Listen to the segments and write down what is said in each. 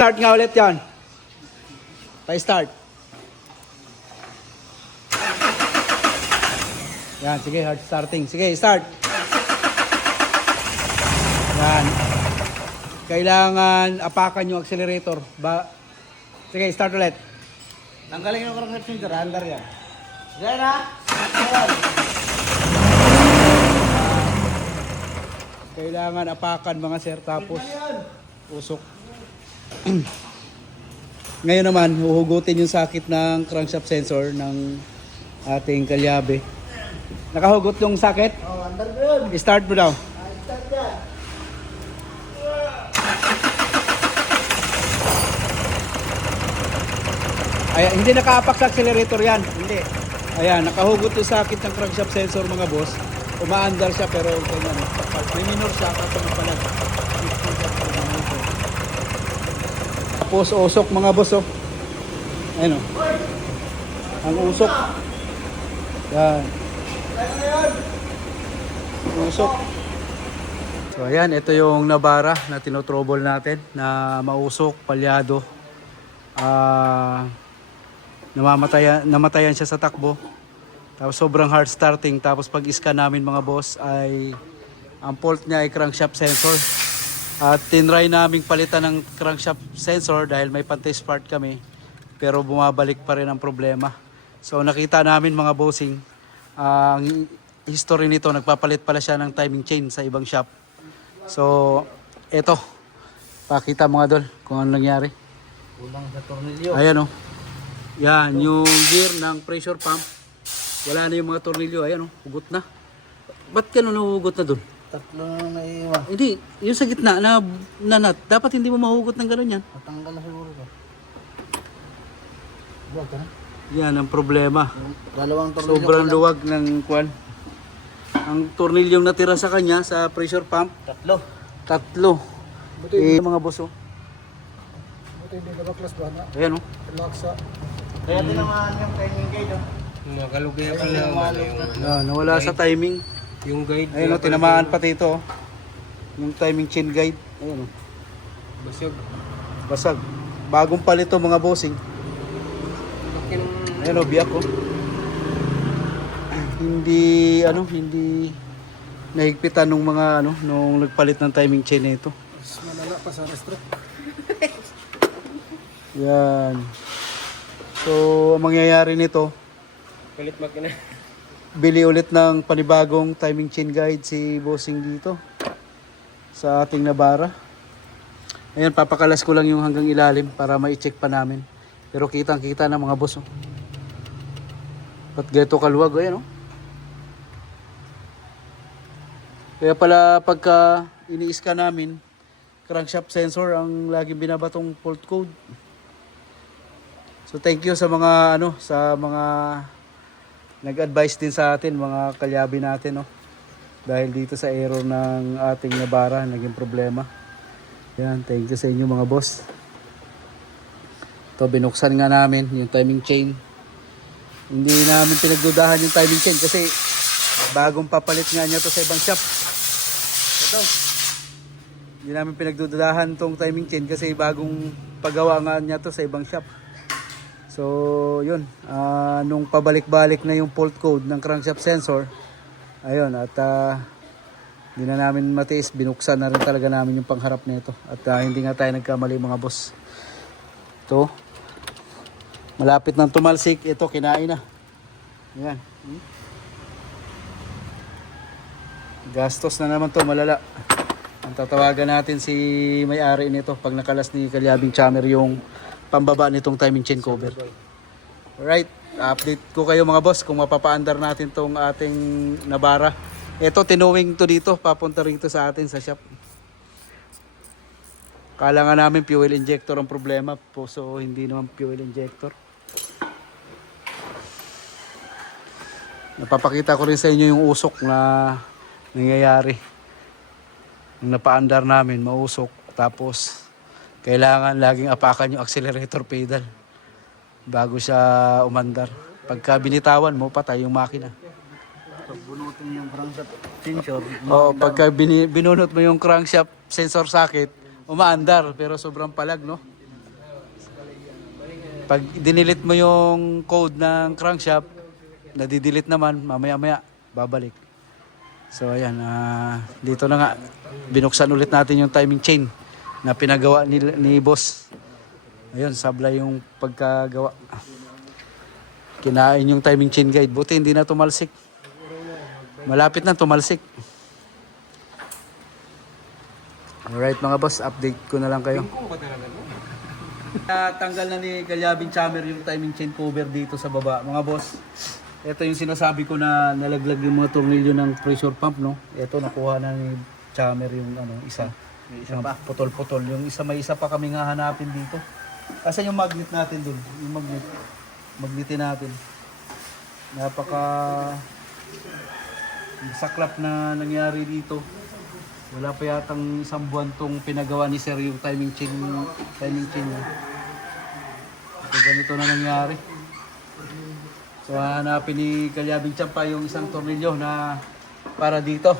Start nga ulit yan. Pa-start. Yan, sige, hard starting. Sige, start. Yan. Kailangan apakan yung accelerator. Sige, start ulit. Tanggalin yung karang cylinder, under yan. Yan ha? Kailangan apakan mga sir, tapos usok. Ngayon naman, huhugutin yung sakit ng crankshaft sensor ng ating kalyabe. Nakahugot yung sakit? Oh, under yun. Start mo daw. Start yan. Ay, hindi nakaapak sa accelerator yan. Hindi. Ayan, nakahugot yung sakit ng crankshaft sensor mga boss. Umaandar siya pero ganyan. May minor siya kasi mapalag. Tapos usok mga boss oh. Ayan oh. Ang usok. Yan. Usok. So ayan, ito yung nabara na tinotrouble natin na mausok, palyado. Namatayan siya sa takbo. Tapos sobrang hard starting. Tapos pag iscan namin mga boss ay ang fault niya ay crankshaft sensor. At tinry naming palitan ng crankshaft sensor dahil may pan-test part kami. Pero bumabalik pa rin ang problema. So nakita namin mga bossing, ang history nito, nagpapalit pala siya ng timing chain sa ibang shop. So eto, pakita mga dol kung ano nangyari. Kulang sa tornilyo. Ayan o. Yan, yung gear ng pressure pump. Wala na yung mga tornilyo. Ayan o, hugot na. Ba't ganun nahuhugot na dun? Tatlo na naiiwan. Hindi, yung sa gitna na nut. Dapat hindi mo mahugot ng ganun yan. Natanggal na siguro ito. Luwag ka na. Yan ang problema. Dalawang tornilyo. Sobrang luwag ng kwan. Ang tornilyong natira sa kanya sa pressure pump, tatlo. Mga boss oh. Buti hindi ka baklas ba na? Ayan oh. Relaxa. Kaya tinamaan yung timing guide oh. Makalugay pala yung Yan, nawala sa timing. yung guide. Ayun oh, tinamaan pati ito oh. Yung timing chain guide. Ayan oh. Basag. Basag. Bagong palit to mga bossing. Akin Ayan o, biyak ko. Hindi nahigpitan nung mga nung nagpalit ng timing chain na ito. Mas malala pa sa restaurant. Yan. So, ang mangyayari nito, palit makina. bili ulit ng panibagong timing chain guide si bossing dito sa ating nabara. Ayan, papakalas ko lang yung hanggang ilalim para ma-check pa namin. Pero kitang-kita na mga boss. Oh. Ba't gaito kaluwag? Ayan, oh. Kaya pala pagka ini-scan namin, crankshaft sensor ang laging binabatong fault code. So thank you sa mga sa mga nag-advise din sa atin, mga kalyabi natin, no. Dahil dito sa error ng ating nabara, naging problema. Yan, thank you sa inyo mga boss. Ito, binuksan nga namin yung timing chain. Hindi namin pinagdudahan yung timing chain kasi bagong papalit nga niya to sa ibang shop. Ito. Hindi namin pinagdudahan tong timing chain kasi bagong paggawa nga niya to sa ibang shop. So, yun. Nung pabalik-balik na yung fault code ng crankshaft sensor, ayun, at hindi na namin matiis, binuksan na rin talaga namin yung pangharap nito. At hindi nga tayo nagkamali mga boss. Ito. Malapit ng tumalsik. Ito, kinain na. Ayan. Gastos na naman to, malala. Ang tatawagan natin si may-ari nito pag nakalas ni Kalyabing Chammer yung pambaba nitong timing chain cover. Alright, update ko kayo mga boss kung mapapaandar natin tong ating nabara. Ito, tinuwing to dito, papunta rito sa atin sa shop. Kala nga namin fuel injector ang problema po, so hindi naman fuel injector. Napapakita ko rin sa inyo yung usok na nangyayari. Nung napaandar namin, mausok. Tapos, kailangan laging apakan yung accelerator pedal bago siya umandar. Pagka binitawan mo, patay yung makina. Pag bunutin yung crankshaft sensor. O, pagka binunot mo yung crankshaft sensor socket, umaandar. Pero sobrang palag, no? Pag dinilit mo yung code ng crankshaft, nadidelete naman, mamaya-maya, babalik. So ayan, dito na nga, binuksan ulit natin yung timing chain na pinagawa ni boss. Ayun, sablay yung pagkagawa. Kinain yung timing chain guide, buti hindi na tumalsik. Malapit na tumalsik. Alright mga boss, update ko na lang kayo. Tanggal na ni Galyabing Chammer yung timing chain cover dito sa baba. Mga boss, ito yung sinasabi ko na nalaglag yung mga tornilyo ng pressure pump, no? Ito nakuha na ni Chammer yung isa. May isa pa. Putol-putol. Yung isa, may isa pa kami nga hanapin dito. Kasi yung magnet natin dun, yung magnetin natin. Napaka saklap na nangyari dito. Wala pa yatang isang buwan tong pinagawa ni Sir yung timing chain niya. So ganito na nangyari. So hanapin ni Galyabing Champa yung isang tornilyo na para dito.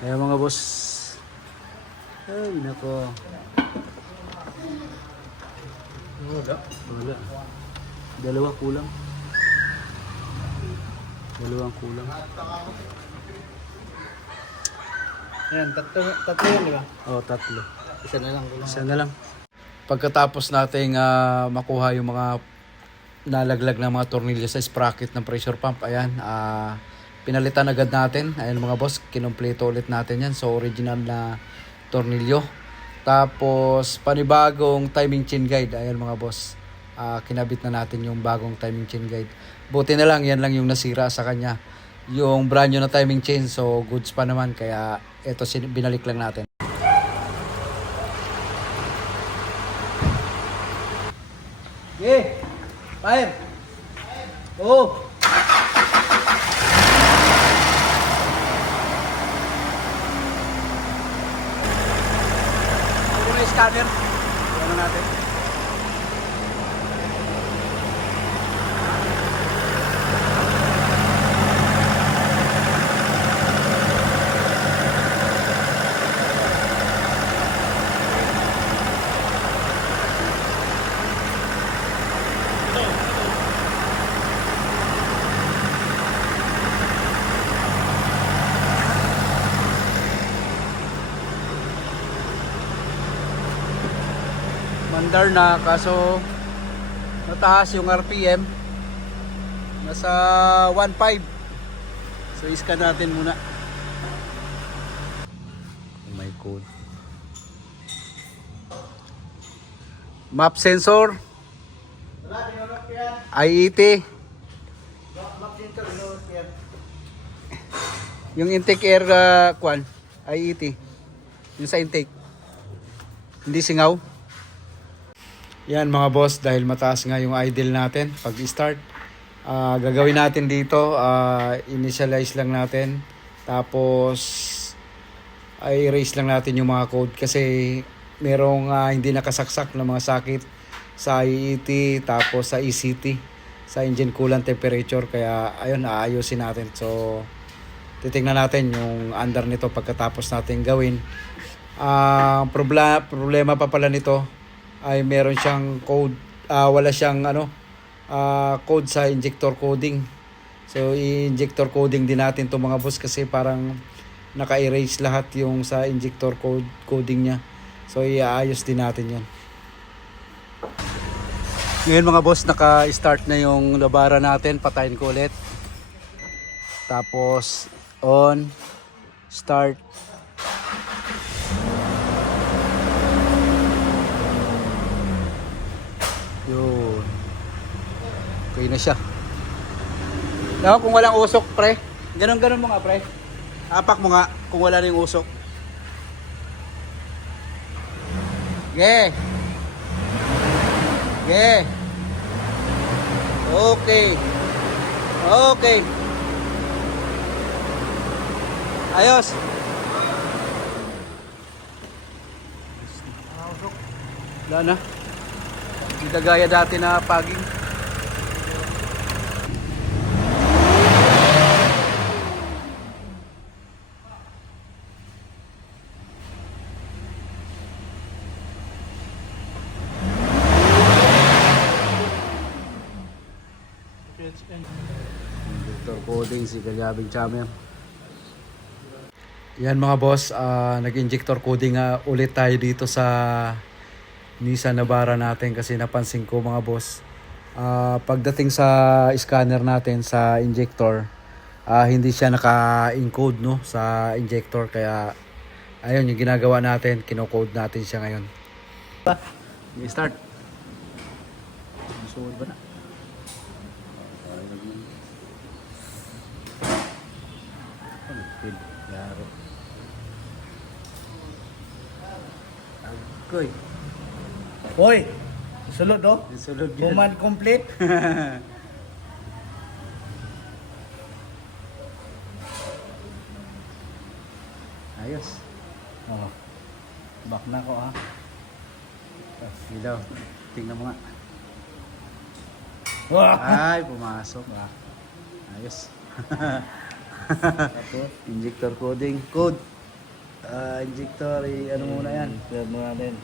Kaya mga boss, ay nako. Wala. Dalawang kulang. Ayan, tatlo yun, di ba? Oh, tatlo. Isa na lang. Isa na lang. Pagkatapos nating makuha yung mga nalaglag na mga tornilyo sa sprocket ng pressure pump, ayan, pinalitan agad natin. Ayan mga boss, kinumpleto ulit natin yan. So original na tornilyo. Tapos panibagong timing chain guide. Ayan mga boss, kinabit na natin yung bagong timing chain guide. Buti na lang, yan lang yung nasira sa kanya. Yung brand new na timing chain, so goods pa naman. Kaya ito binalik lang natin. Okay, fire. Oh. Ito na yung scanner. Ano natin? Mandar na, kaso mataas yung RPM, nasa 1.5. So iscan natin muna. Oh my god. Map sensor, IET, yung intake air kwan, IET, yung sa intake, hindi singaw. Yan mga boss, dahil mataas nga yung idle natin pag start, gagawin natin dito, initialize lang natin, tapos i-erase lang natin yung mga code kasi merong hindi nakasaksak na mga sakit sa IET, tapos sa ECT, sa engine coolant temperature. Kaya ayun, aayusin natin. So titingnan natin yung under nito pagkatapos natin gawin. Problema pa pala nito ay meron siyang code, wala siyang code sa injector coding. So i-injector coding din natin to mga boss kasi parang naka-erase lahat yung sa injector coding niya. So iayos din natin yan. Ngayon mga boss, naka-start na yung labara natin. Patayin ko ulit. Tapos on, start. Yun. Okay na siya. No, kung walang usok, pre. Ganon mo nga, pre. Apak mo nga kung wala na yung usok. Yeah. Yeah. Okay. Okay. Ayos. Wala na. Hindi kagaya dati na paging. coding si Kalyabing Champion. Yan mga boss, nag-injector coding ulit tayo dito sa Nissan Navara natin kasi napansin ko mga boss, pagdating sa scanner natin sa injector, hindi siya naka-encode no sa injector, kaya ayun yung ginagawa natin, kino-code natin siya ngayon. I-start. Suod ba na? Yaro. Agoy. Hoy! Sulod oh. Sulod yun. Command complete. Ayos. Oh. Back na ko ha. Ilaw. Tingnan mo nga. Wow! Ay, pumasok. Ayos. Tapos, Injector coding. Code. Injector, ano muna yan? clear mo natin.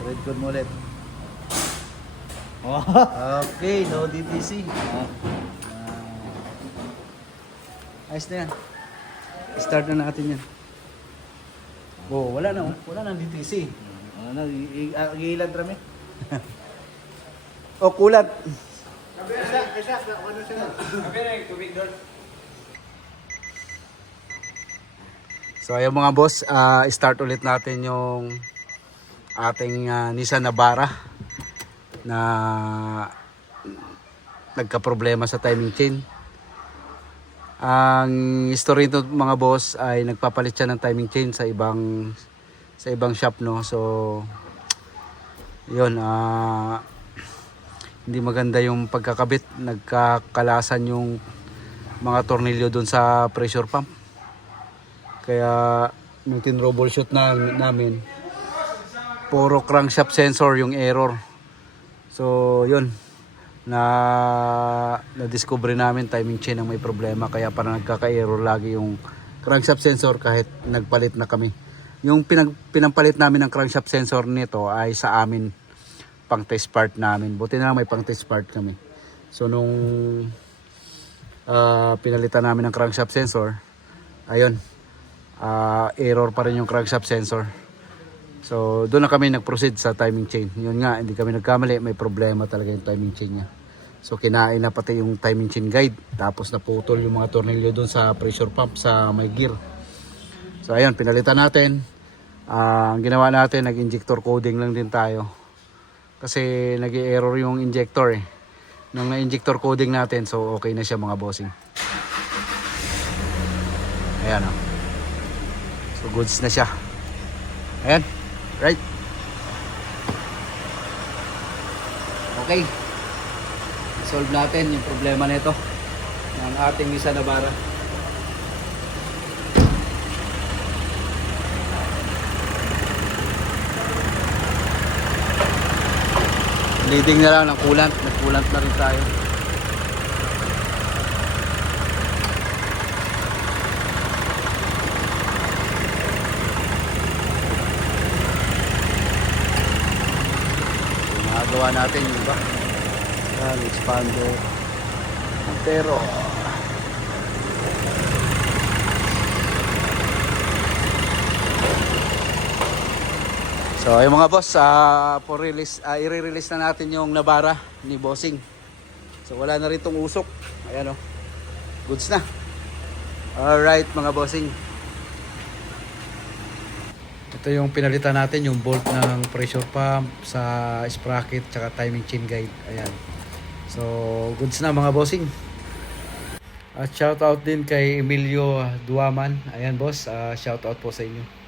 Red code mo ulit. Oh. Okay, no DTC. Ayos na yan. Start na natin yan. Oh, wala na. Wala na DTC. Ano, ilan rami? Oh, kulat. So ayun mga boss, start ulit natin yung ating Nissan Navara na nagka-problema sa timing chain. Ang history nito mga boss ay nagpapalit siya ng timing chain sa ibang shop no. So yun, hindi maganda yung pagkakabit, nagkakalasan yung mga tornilyo doon sa pressure pump. Kaya nung tin-troubleshoot namin, puro crankshaft sensor yung error. So yun, na-discover namin timing chain ang may problema, kaya parang nagkaka-error lagi yung crankshaft sensor kahit nagpalit na kami. Yung pinampalit namin ng crankshaft sensor nito ay sa amin, pang test part namin. Buti na lang may pang test part kami. So nung pinalitan namin ng crankshaft sensor, ayun, error pa rin yung crankshaft sensor. So doon na kami nag-proceed sa timing chain. Yun nga, hindi kami nagkamali, may problema talaga yung timing chain niya. So kinain na pati yung timing chain guide, tapos naputol yung mga tornilyo doon sa pressure pump sa may gear. So ayun, pinalitan natin. Ang ginawa natin, nag-injector coding lang din tayo. Kasi nag-error yung injector eh. Nung na-injector coding natin, so okay na siya mga bossing. Ayan o. So goods na siya. Ayan. Right. Okay. Solve natin yung problema nito ng ating Nissan Navara. Bleeding na lang ng coolant. Nag-coolant na rin tayo. Nagawa natin yung iba. Yan, expander. Pero so yung mga boss, for release, i-release na natin yung Navara ni Bossing. So wala na rin tong usok. Ayan o. Goods na. Alright mga Bossing. Ito yung pinalitan natin, yung bolt ng pressure pump sa sprocket tsaka timing chain guide. Ayan. So goods na mga Bossing. At shout out din kay Emilio Duaman. Ayan boss, shout out po sa inyo.